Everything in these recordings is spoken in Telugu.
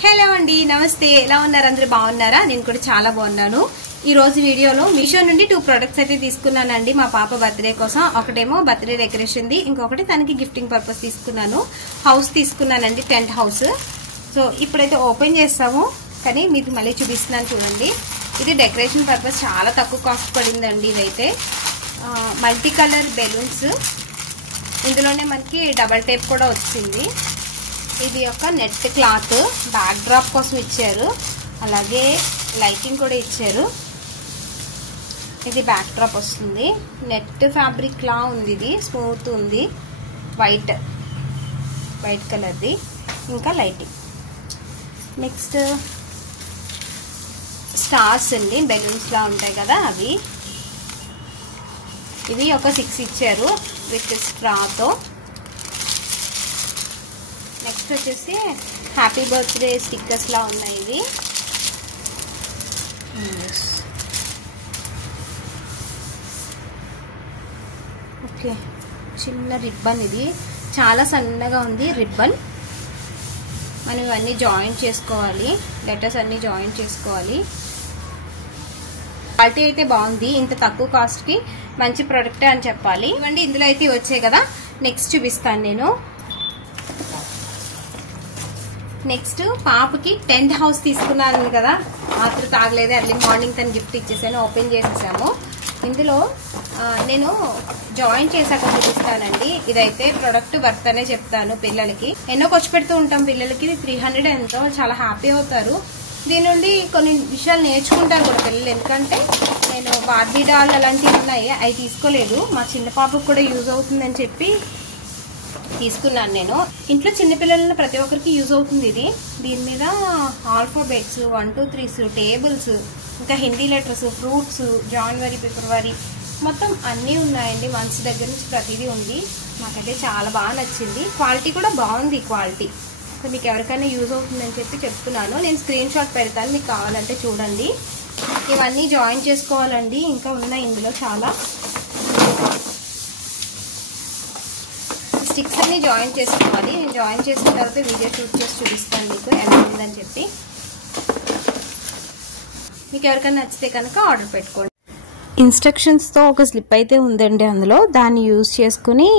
హలో అండి, నమస్తే. ఎలా ఉన్నారు? అందరూ బాగున్నారా? నేను కూడా చాలా బాగున్నాను. ఈ రోజు వీడియోలో మీషో నుండి 2 ప్రొడక్ట్స్ అయితే తీసుకున్నానండి మా పాప బర్త్డే కోసం. ఒకటేమో బర్త్డే డెకరేషన్ ది, ఇంకొకటి తనకి గిఫ్టింగ్ పర్పస్ తీసుకున్నాను. హౌస్ తీసుకున్నానండి, టెంట్ హౌస్. సో ఇప్పుడైతే ఓపెన్ చేస్తాము, కానీ మీకు మళ్ళీ చూపిస్తున్నాను చూడండి. ఇది డెకరేషన్ పర్పస్ చాలా తక్కువ కాస్ట్ పడిందండి. ఇదైతే మల్టీ కలర్ బెలూన్స్, ఇందులోనే మనకి డబల్ టేప్ కూడా వచ్చింది. ఇది ఒక నెట్ క్లాత్ బ్యాక్ డ్రాప్ కోసం ఇచ్చారు, అలాగే లైటింగ్ కూడా ఇచ్చారు. ఇది బ్యాక్ డ్రాప్ వస్తుంది, నెట్ ఫ్యాబ్రిక్ లా ఉంది. ఇది స్మూత్ ఉంది, వైట్ కలర్ది. ఇంకా లైటింగ్. నెక్స్ట్ స్టార్స్ అండి, బెలూన్స్ లా ఉంటాయి కదా అవి. ఇవి ఒక 6 ఇచ్చారు విత్ స్ట్రాతో. నెక్స్ట్ వచ్చేసి హ్యాపీ బర్త్డే స్టిక్కర్స్ లా ఉన్నాయి ఇవి. ఓకే, చిన్న రిబ్బన్. ఇది చాలా సన్నగా ఉంది రిబ్బన్. మనం ఇవన్నీ జాయింట్ చేసుకోవాలి, లెటర్స్ అన్ని జాయింట్ చేసుకోవాలి. క్వాలిటీ అయితే బాగుంది, ఇంత తక్కువ కాస్ట్ కి మంచి ప్రొడక్టే అని చెప్పాలి. ఇవ్వండి, ఇందులో అయితే వచ్చాయి కదా. నెక్స్ట్ చూపిస్తాను నేను. నెక్స్ట్ పాపకి టెంట్ హౌస్ తీసుకున్నాను కదా, మాత్రం తాగలేదు. ఎర్లీ మార్నింగ్ తను గిఫ్ట్ ఇచ్చేసాను, ఓపెన్ చేసేసాము. ఇందులో నేను జాయిన్ చేశాక చూపిస్తానండి. ఇదైతే ప్రొడక్ట్ వర్త్ అనే చెప్తాను. పిల్లలకి ఎన్నో ఖర్చు పెడుతూ ఉంటాం, పిల్లలకి 300 ఎంతో, చాలా హ్యాపీ అవుతారు. దీని నుండి కొన్ని విషయాలు నేర్చుకుంటారు కూడా పిల్లలు. ఎందుకంటే నేను బార్బీ డాల్ అలాంటివి ఉన్నాయి, అవి తీసుకోలేదు. మా చిన్న పాపకు కూడా యూజ్ అవుతుందని చెప్పి తీసుకున్నాను నేను. ఇంట్లో చిన్నపిల్లల ప్రతి ఒక్కరికి యూజ్ అవుతుంది ఇది. దీని మీద ఆల్ఫాబెట్స్ 1 2 3 టేబుల్స్, ఇంకా హిందీ లెటర్స్, ఫ్రూట్స్, జనవరి, ఫిబ్రవరి మొత్తం అన్నీ ఉన్నాయండి. మంత్స్ దగ్గర నుంచి ప్రతిదీ ఉంది. నాకైతే చాలా బాగా నచ్చింది. క్వాలిటీ కూడా బాగుంది. క్వాలిటీ సో మీకు ఎవరికైనా యూజ్ అవుతుందని చెప్పి చెప్తున్నాను. నేను స్క్రీన్ షాట్ పెడతాను, మీకు కావాలంటే చూడండి. ఇవన్నీ జాయిన్ చేసుకోవాలండి, ఇంకా ఉన్నాయి ఇందులో చాలా. స్టిక్స్ అన్ని జాయిన్ చేసుకోవాలి. నేను జాయిన్ చేసిన తర్వాత వీడియో షూట్ చేసి చూపిస్తాను మీకు ఎలా ఉందని చెప్పి. మీకు ఎవరికైనా నచ్చితే కనుక ఆర్డర్ పెట్టుకోండి. ఇన్స్ట్రక్షన్స్తో ఒక స్లిప్ అయితే ఉందండి అందులో, దాన్ని యూజ్ చేసుకుని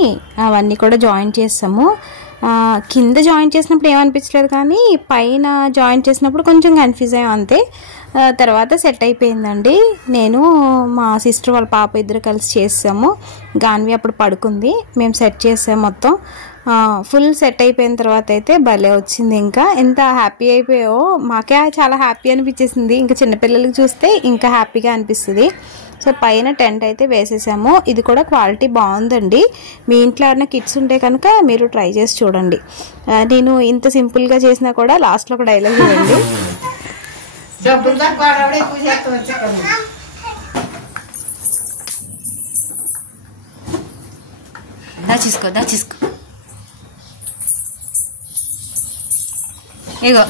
అవన్నీ కూడా జాయిన్ చేస్తాము. కింద జాయిన్ చేసినప్పుడు ఏమనిపించలేదు, కానీ పైన జాయిన్ చేసినప్పుడు కొంచెం కన్ఫ్యూజ్ అయ్యాం అంతే. తర్వాత సెట్ అయిపోయిందండి. నేను మా సిస్టర్ వాళ్ళ పాప ఇద్దరు కలిసి చేసాము. గాన్వి అప్పుడు పడుకుంది, మేము సెట్ చేసాము మొత్తం. ఫుల్ సెట్ అయిపోయిన తర్వాత అయితే భలే వచ్చింది. ఇంకా ఎంత హ్యాపీ అయిపోయో, మాకే చాలా హ్యాపీ అనిపించేసింది. ఇంకా చిన్నపిల్లలకి చూస్తే ఇంకా హ్యాపీగా అనిపిస్తుంది. సో పైన టెంట్ అయితే వేసేసాము. ఇది కూడా క్వాలిటీ బాగుందండి. మీ ఇంట్లో ఏమైనా కిడ్స్ ఉంటే కనుక మీరు ట్రై చేసి చూడండి. నేను ఇంత సింపుల్గా చేసినా కూడా లాస్ట్లో ఒక డైలాగ్ ఇవ్వండి. దాచేసుకో ఇగో